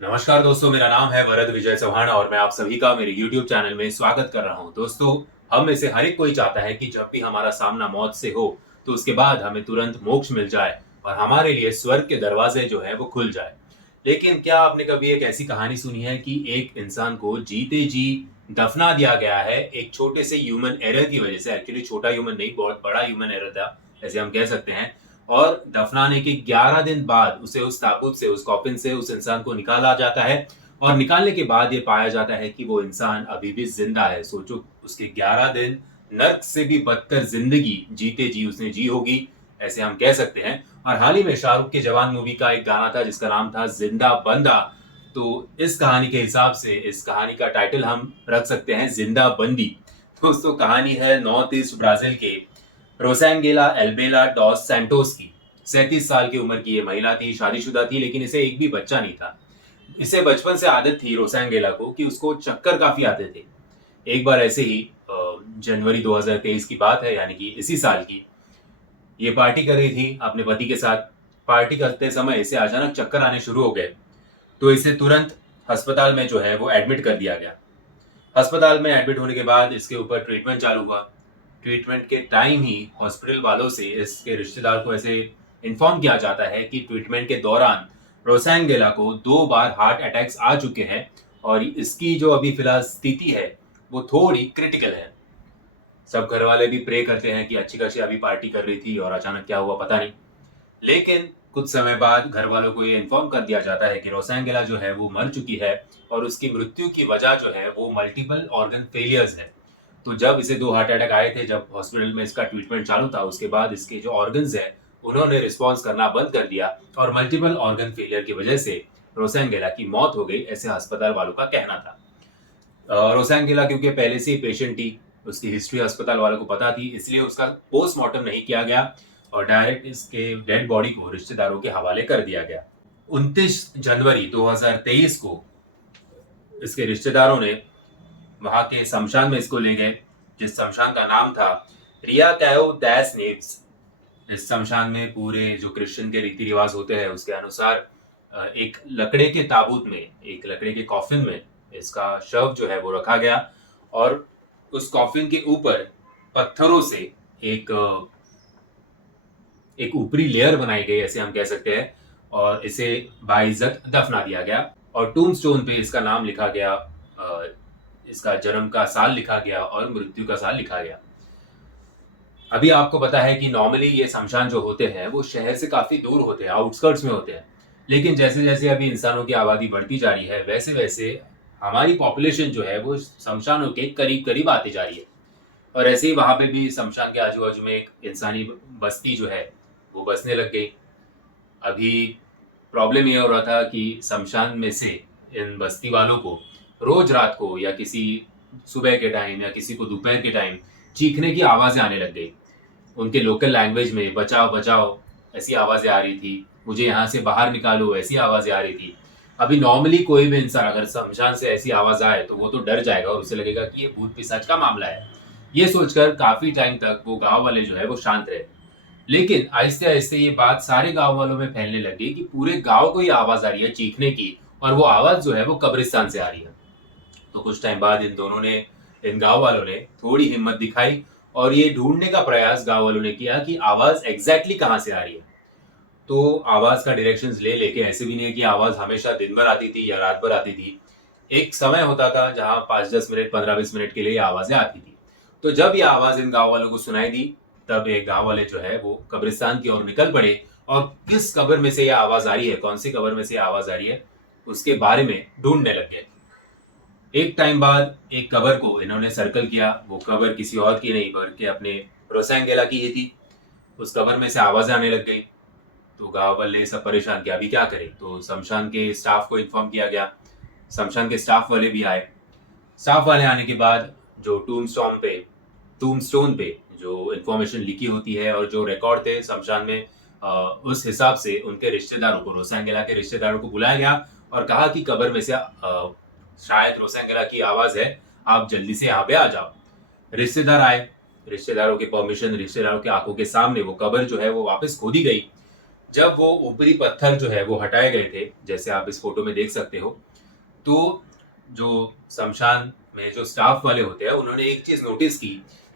नमस्कार दोस्तों, मेरा नाम है वरद विजय चौहान और मैं आप सभी का मेरे YouTube चैनल में स्वागत कर रहा हूं। दोस्तों, हम में से हर एक कोई चाहता है कि जब भी हमारा सामना मौत से हो तो उसके बाद हमें तुरंत मोक्ष मिल जाए और हमारे लिए स्वर्ग के दरवाजे जो है वो खुल जाए। लेकिन क्या आपने कभी एक ऐसी कहानी सुनी है कि एक इंसान को जीते जी दफना दिया गया है एक छोटे से ह्यूमन एरर की वजह से? एक्चुअली छोटा ह्यूमन नहीं, बहुत बड़ा ह्यूमन एरर था, ऐसे हम कह सकते हैं। और दफनाने के 11 दिन बाद उसे उस ताबूत से, उस कॉफिन से उस इंसान को निकाला जाता है और निकालने के बाद ये पाया जाता है कि वो इंसान अभी भी जिंदा है। सोचो, उसके 11 दिन नर्क से भी बदतर जिंदगी जीते जी उसने जी होगी, ऐसे हम कह सकते हैं। और हाल ही में शाहरुख के जवान मूवी का एक गाना था जिसका नाम था जिंदा बंदा। तो इस कहानी के हिसाब से इस कहानी का टाइटल हम रख सकते हैं जिंदा बंदी। दोस्तों, कहानी है नॉर्थ ईस्ट ब्राजील के रोसेंगेला एल्बेला डॉस सैंटोस की। 37 साल की उम्र की ये महिला थी, शादीशुदा थी, लेकिन इसे एक भी बच्चा नहीं था। इसे बचपन से आदत थी रोसेंगेला को कि उसको चक्कर काफी आते थे। एक बार ऐसे ही जनवरी 2023 की बात है, यानी कि इसी साल की, ये पार्टी कर रही थी अपने पति के साथ। पार्टी करते समय इसे अचानक चक्कर आने शुरू हो गए, तो इसे तुरंत अस्पताल में जो है वो एडमिट कर दिया गया। अस्पताल में एडमिट होने के बाद इसके ऊपर ट्रीटमेंट चालू हुआ। ट्रीटमेंट के टाइम ही हॉस्पिटल वालों से इसके रिश्तेदार को ऐसे इन्फॉर्म किया जाता है कि ट्रीटमेंट के दौरान रोसेंगेला को 2 बार हार्ट अटैक्स आ चुके हैं और इसकी जो अभी फिलहाल स्थिति है वो थोड़ी क्रिटिकल है। सब घर वाले भी प्रे करते हैं कि अच्छी खासी अभी पार्टी कर रही थी और अचानक क्या हुआ पता नहीं। लेकिन कुछ समय बाद घर वालों को ये इन्फॉर्म कर दिया जाता है कि रोसेंगेला जो है वो मर चुकी है और उसकी मृत्यु की वजह जो है वो मल्टीपल ऑर्गन फेलियर्स है। तो जब इसे 2 हार्ट अटैक आए थे, जब हॉस्पिटल में इसका ट्रीटमेंट चालू था, उसके बाद इसके जो ऑर्गन्स है उन्होंने रिस्पॉन्स करना बंद कर दिया और मल्टीपल ऑर्गन फेलियर की वजह से रोसेंगेला की मौत हो गई, ऐसे अस्पताल वालों का कहना था। रोसेंगेला क्योंकि पहले से ही पेशेंट थी, उसकी हिस्ट्री अस्पताल वालों को पता थी, इसलिए उसका पोस्टमार्टम नहीं किया गया और डायरेक्ट इसके डेड बॉडी को रिश्तेदारों के हवाले कर दिया गया। 29 जनवरी 2023 को इसके रिश्तेदारों ने वहां के शमशान में इसको ले गए, जिस शमशान का नाम था रिया कैओ दैस नेव्स। इस शमशान में पूरे जो क्रिश्चियन के रीति रिवाज होते हैं उसके अनुसार एक लकड़े के ताबूत में, एक लकड़े के कॉफिन में इसका शव जो है वो रखा गया और उस कॉफिन के ऊपर पत्थरों से एक एक ऊपरी लेयर बनाई गई, ऐसे हम कह सकते हैं, और इसे बाइज्जत दफना दिया गया। और टूम स्टोन पे इसका नाम लिखा गया, इसका जन्म का साल लिखा गया और मृत्यु का साल लिखा गया। अभी आपको पता है कि नॉर्मली ये शमशान जो होते हैं वो शहर से काफी दूर होते हैं, आउटस्कर्ट्स में होते हैं। लेकिन जैसे जैसे अभी इंसानों की आबादी बढ़ती जा रही है वैसे वैसे हमारी पॉपुलेशन जो है वो शमशानों के करीब करीब आती जा रही है। और ऐसे ही वहां पे भी शमशान के आजू बाजू में एक इंसानी बस्ती जो है वो बसने लग गई। अभी प्रॉब्लम ये हो रहा था कि शमशान में से इन बस्ती वालों को रोज रात को या किसी सुबह के टाइम या किसी को दोपहर के टाइम चीखने की आवाजें आने लग गई। उनके लोकल लैंग्वेज में बचाओ बचाओ ऐसी आवाजें आ रही थी, मुझे यहाँ से बाहर निकालो ऐसी आवाजें आ रही थी। अभी नॉर्मली कोई भी इंसान अगर शमशान से ऐसी आवाज आए तो वो तो डर जाएगा और उसे लगेगा कि ये भूत पिशाच का मामला है। ये सोचकर काफी टाइम तक वो गांव वाले जो है वो शांत रहे। लेकिन आहिस्ते आहिस्ते ये बात सारे गांव वालों में फैलने लगी कि पूरे गांव को ये आवाज आ रही है चीखने की, और वो आवाज जो है वो कब्रिस्तान से आ रही है। तो कुछ टाइम बाद इन गांव वालों ने थोड़ी हिम्मत दिखाई और ये ढूंढने का प्रयास गांव वालों ने किया कि आवाज एग्जैक्टली कहाँ से आ रही है। तो आवाज का डायरेक्शंस ले लेके, ऐसे भी नहीं है कि आवाज हमेशा दिन भर आती थी या रात भर आती थी। एक समय होता था जहां 5-10 मिनट 15-20 मिनट के लिए ये आवाजें आती थी। तो जब ये आवाज इन गांव वालों को सुनाई दी तब एक गांव वाले जो है वो कब्रिस्तान की ओर निकल पड़े और किस कब्र में से ये आवाज आ रही है, कौन सी कब्र में से ये आवाज आ रही है, उसके बारे में ढूंढने लग गए। एक टाइम बाद एक कब्र को इन्होंने सर्कल किया। वो कब्र किसी और की नहीं बल्कि अपने रोसेंगेला की ही थी। उस कब्र में से आवाजें आने लग गई। तो गांव वाले सब परेशान कि अभी क्या करें। तो शमशान के स्टाफ को इन्फॉर्म किया गया। शमशान के स्टाफ वाले भी आए। स्टाफ वाले आने के बाद जो टूम स्टोन पे जो इन्फॉर्मेशन लिखी होती है और जो रिकॉर्ड थे शमशान में, उस हिसाब से उनके रिश्तेदारों को, रोसेंगेला के रिश्तेदारों को बुलाया गया और कहा कि कब्र में से शायद रोसेंगेला की आवाज है, आप जल्दी से यहाँ पे आ जाओ। रिश्तेदार आए। रिश्तेदारों के परमिशन, रिश्तेदारों की आंखों के सामने वो कब्र जो है वो वापस खोदी गई। जब वो ऊपरी पत्थर जो है वो हटाए गए थे, जैसे आप इस फोटो में देख सकते हो, तो जो शमशान में जो स्टाफ वाले होते हैं उन्होंने एक चीज नोटिस की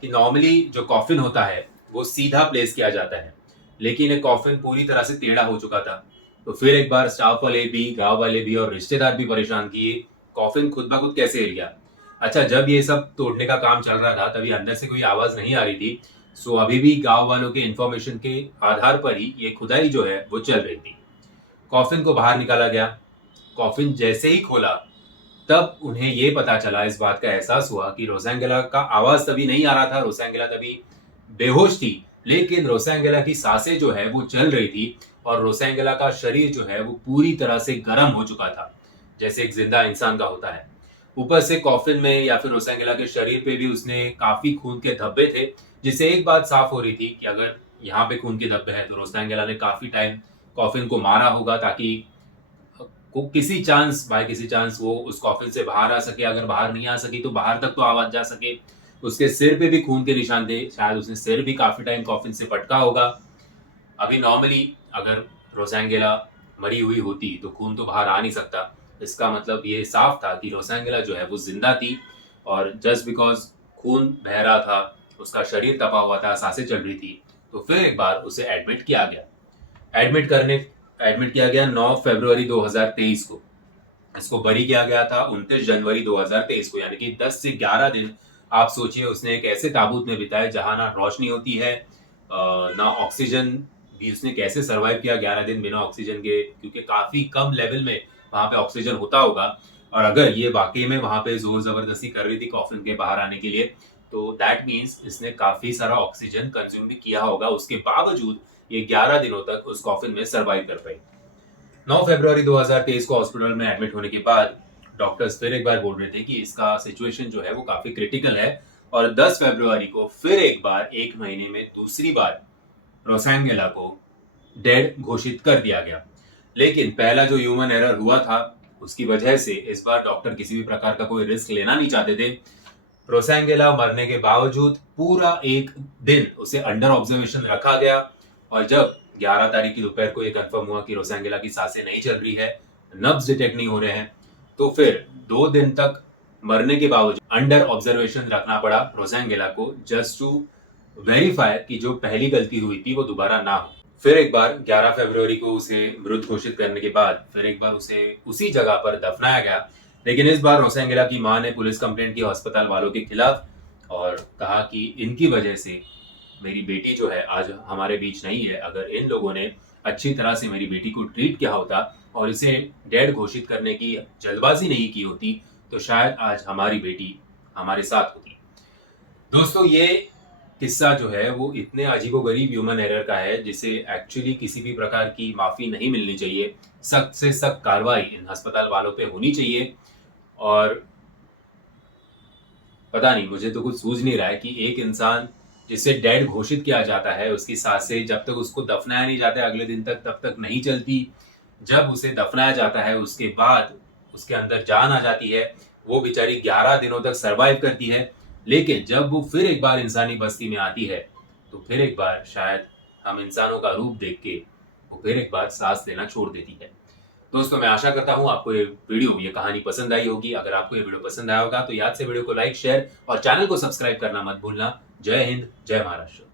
कि नॉर्मली जो कॉफिन होता है वो सीधा प्लेस किया जाता है, लेकिन ये कॉफिन पूरी तरह से टेढ़ा हो चुका था। तो फिर एक बार स्टाफ वाले भी, गांव वाले भी और रिश्तेदार भी परेशान किए, कॉफिन खुद ब खुद कैसे हिल गया। अच्छा, जब ये सब तोड़ने का काम चल रहा था तभी अंदर से कोई आवाज नहीं आ रही थी। सो अभी भी गांव वालों के इंफॉर्मेशन के आधार पर ही ये खुदाई जो है वो चल रही थी। कॉफिन को बाहर निकाला गया। कॉफिन जैसे ही खोला तब उन्हें ये पता चला, इस बात का एहसास हुआ कि रोसेंगेला का आवाज तभी नहीं आ रहा था, रोसेंगेला तभी बेहोश थी, लेकिन रोसेंगेला की सांसें जो है वो चल रही थी और रोसेंगेला का शरीर जो है वो पूरी तरह से गर्म हो चुका था, जैसे एक जिंदा इंसान का होता है। ऊपर से कॉफिन में या फिर रोसेंगेला के शरीर पे भी उसने काफी खून के धब्बे थे, जिससे एक बात साफ हो रही थी कि अगर यहाँ पे खून के धब्बे हैं तो रोसेंगेला ने काफी टाइम कॉफिन को मारा होगा, ताकि को किसी चांस वो उस कॉफिन से बाहर आ सके। अगर बाहर नहीं आ सकी तो बाहर तक तो आवाज जा सके। उसके सिर पे भी खून के निशान थे, शायद उसने सिर भी काफी टाइम कॉफिन से पटका होगा। अभी नॉर्मली अगर रोसेंगेला मरी हुई होती तो खून तो बाहर आ नहीं सकता। इसका मतलब ये साफ था कि रोसेंगेला जो है वो जिंदा थी, और जस्ट बिकॉज खून बह रहा था, उसका शरीर तपा हुआ था, सांसें चल रही थी, तो फिर एक बार उसे एडमिट किया गया। एडमिट किया गया 9 फरवरी 2023 को। इसको बरी किया गया था 29 जनवरी 2023 को, यानी कि 10 से 11 दिन आप सोचिए उसने एक ऐसे ताबूत में बिताए जहां ना रोशनी होती है, ना ऑक्सीजन भी। उसने कैसे सरवाइव किया 11 दिन बिना ऑक्सीजन के, क्योंकि काफी कम लेवल में वहां पे ऑक्सीजन होता होगा। और अगर ये वाकई में वहां पे जोर जबरदस्ती कर रही थी कॉफिन के बाहर आने के लिए, तो दैट मीन्स इसने काफी सारा ऑक्सीजन कंज्यूम भी किया होगा। उसके बावजूद ये 11 दिनों तक उस कॉफिन में सरवाइव कर पाई। 9 फरवरी 2023 को हॉस्पिटल में एडमिट होने के बाद डॉक्टर्स फिर एक बार बोल रहे थे कि इसका सिचुएशन जो है वो काफी क्रिटिकल है, और 10 फरवरी को फिर एक बार, एक महीने में दूसरी बार रोसेंगेला को डेड घोषित कर दिया गया। लेकिन पहला जो ह्यूमन एरर हुआ था उसकी वजह से इस बार डॉक्टर किसी भी प्रकार का कोई रिस्क लेना नहीं चाहते थे। रोसेंगेला मरने के बावजूद पूरा एक दिन उसे अंडर ऑब्जर्वेशन रखा गया, और जब 11 तारीख की दोपहर को ये कंफर्म हुआ कि रोसेंगेला की सांसें नहीं चल रही है, नब्ज डिटेक्ट नहीं हो रहे हैं, तो फिर 2 दिन तक मरने के बावजूद अंडर ऑब्जर्वेशन रखना पड़ा रोसेंगेला को, जस्ट टू वेरीफाई कि जो पहली गलती हुई थी वो दोबारा ना हो। फिर एक बार 11 फरवरी को उसे मृत घोषित करने के बाद फिर एक बार उसे उसी जगह पर दफनाया गया। लेकिन इस बार रोसेंगेला की मां ने पुलिस कंप्लेंट की अस्पताल वालों के खिलाफ, और कहा कि इनकी वजह से मेरी बेटी जो है आज हमारे बीच नहीं है। अगर इन लोगों ने अच्छी तरह से मेरी बेटी को ट्रीट किया होता और इसे डेड घोषित करने की जल्दबाजी नहीं की होती, तो शायद आज हमारी बेटी हमारे साथ होती। दोस्तों, ये किस्सा जो है वो इतने अजीबोगरीब ह्यूमन एरर का है जिसे एक्चुअली किसी भी प्रकार की माफी नहीं मिलनी चाहिए। सख्त से सख्त कार्रवाई इन अस्पताल वालों पे होनी चाहिए। और पता नहीं, मुझे तो कुछ सूझ नहीं रहा है कि एक इंसान जिसे डेड घोषित किया जाता है, उसकी सांसें जब तक उसको दफनाया नहीं जाता है अगले दिन तक, तब तक नहीं चलती। जब उसे दफनाया जाता है उसके बाद उसके अंदर जान आ जाती है, वो बेचारी 11 दिनों तक सरवाइव करती है। लेकिन जब वो फिर एक बार इंसानी बस्ती में आती है, तो फिर एक बार शायद हम इंसानों का रूप देख के वो फिर एक बार सांस लेना छोड़ देती है। दोस्तों, मैं आशा करता हूँ आपको ये कहानी पसंद आई होगी। अगर आपको ये वीडियो पसंद आया होगा तो याद से वीडियो को लाइक, शेयर और चैनल को सब्सक्राइब करना मत भूलना। जय हिंद, जय महाराष्ट्र।